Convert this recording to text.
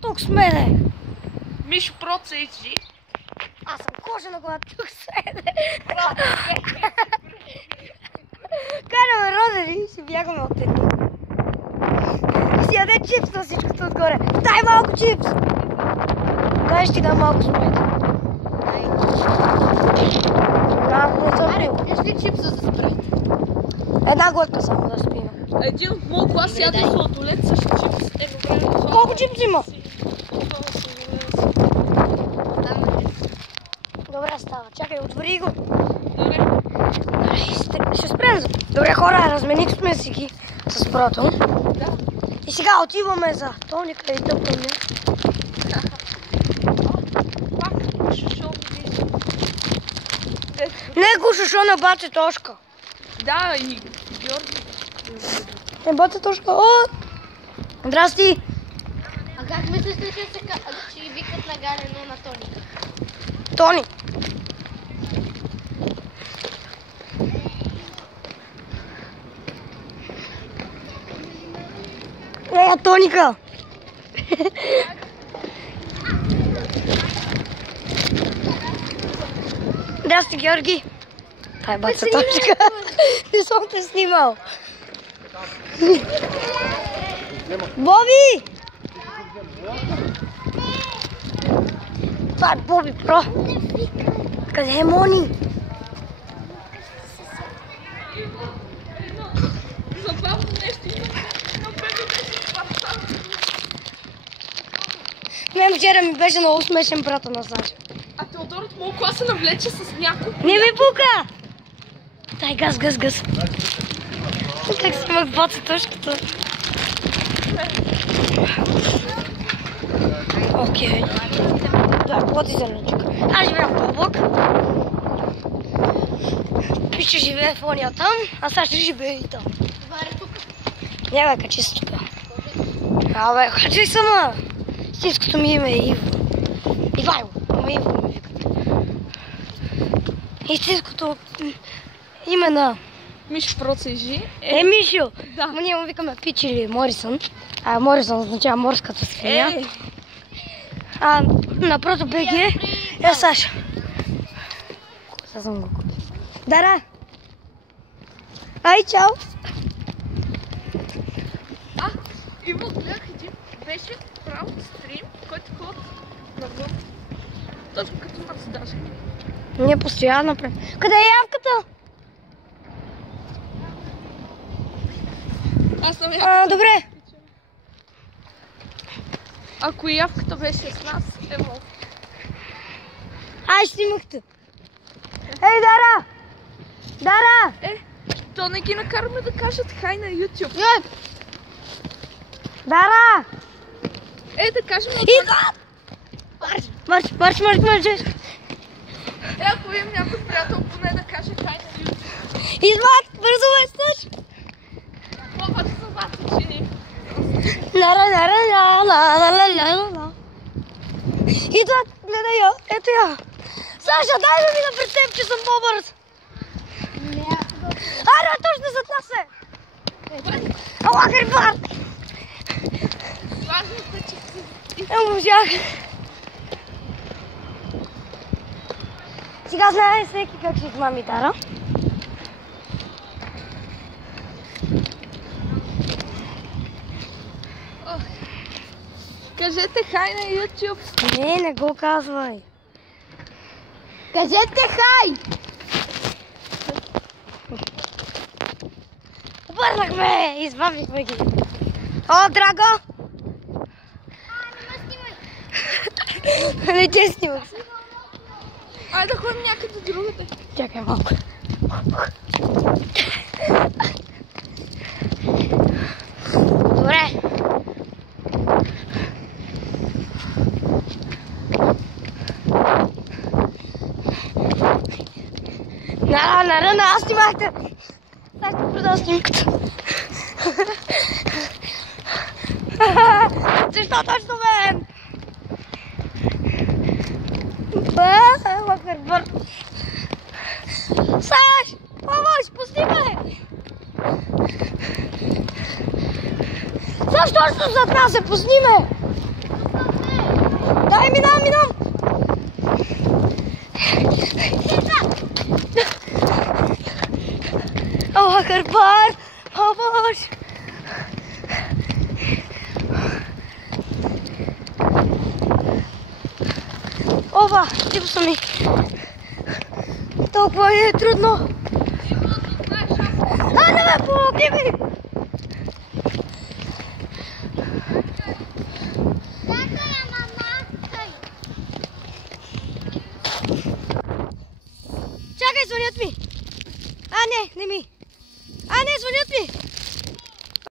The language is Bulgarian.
Тук сме, де. Мишо процежи. Аз съм кожена глава, тук сме, де. Караме родени и си бягаме от тези. И си яде чипс на всичкото отгоре. Дай малко чипс! Дай ще ти дам малко смет. Не съм пил. Еш ли чипса за спрайт? Една глътка само да спина. Един от моят клас яде сладолет с чипс. Колко чипс има? Добре става, чакай, отвори го. Добре. Ще спрем. Добре хора, разменихме си ги с прото. Да. И сега отиваме за тоника и тъпваме. Пак шушо видиш. Не гушошо на баце Тошка. Да, и Георги. Баце Тошка, о! Здрасти! А как мислиш ли, че ги викат на Галено на Тоника? Тони. Тоника! Здрасти, Георги! Това е баца Тошка. Не съм те снимал. Боби! Това е Боби Про. Къде е Мони? Забавно нещо има. Но бебе беше спартан. Мен вчера ми беше много смешен брата на Саша. А Теодор от моят клас се навлече с няколко. Не ми пука! Дай газ. Как си имах баца Тошката. Окей. Да, плати зеленчук. Аз живея в Бобок. Пише живее в ония там, а Саша живее и там. Това е тук. Не бе, качи се тук. Абе, качи сама. Истинското ми име е Иво. Ивайло, ама Иво ми викат. Истинското име на... Мишо процежи. Мишо! Да. Ама ние му викаме Пич или Морисън. А Морисън означава морската свиня. А напрото БГ е Саша. Сега съм го купил. Дара! Ай, чао! Иво, гледах един. Беше правил стрим, който ход навън. Точно като нас даже. Ние постоянно правим. Къде е явката? Аз съм явката. Добре. Ако явката беше с нас, мол. Ай, снимахте. Ей, Дара! Дара! То не ги накараме да кажат хай на YouTube. Дара! Да кажем... Марш! Ако имам някой приятел, поне да каже хай на YouTube. Извад! Бързо весташ! Какво за вас, учени? Идват! Гледай я! Ето я! Саша, дай да видя пред теб, че съм по-бърз! Аре, точно зад нас е! Ала, хребат! Важното е, че си... Можах! Сега знае всеки как ще измами Дара. Кажете хай на YouTube. Не го казвай. Кажете хай! Обърнахме! Избавихме ги. О, Драго! Не те снимах. Айде да ходим някъде другаде. Чакай малко. Добре. На, аз снимахте. Сега ще продам снимката. Защо точно мен? Лакърбър. Саш! Помощ! Пусти ме! Саш, точно зад нас се пусни ме! Daj mi dam! Allah akbar! Havaş! Ova, gdje mi? Толкова е трудно. А, не ме помогни ми! Чакай, звънят ми! А, не ми!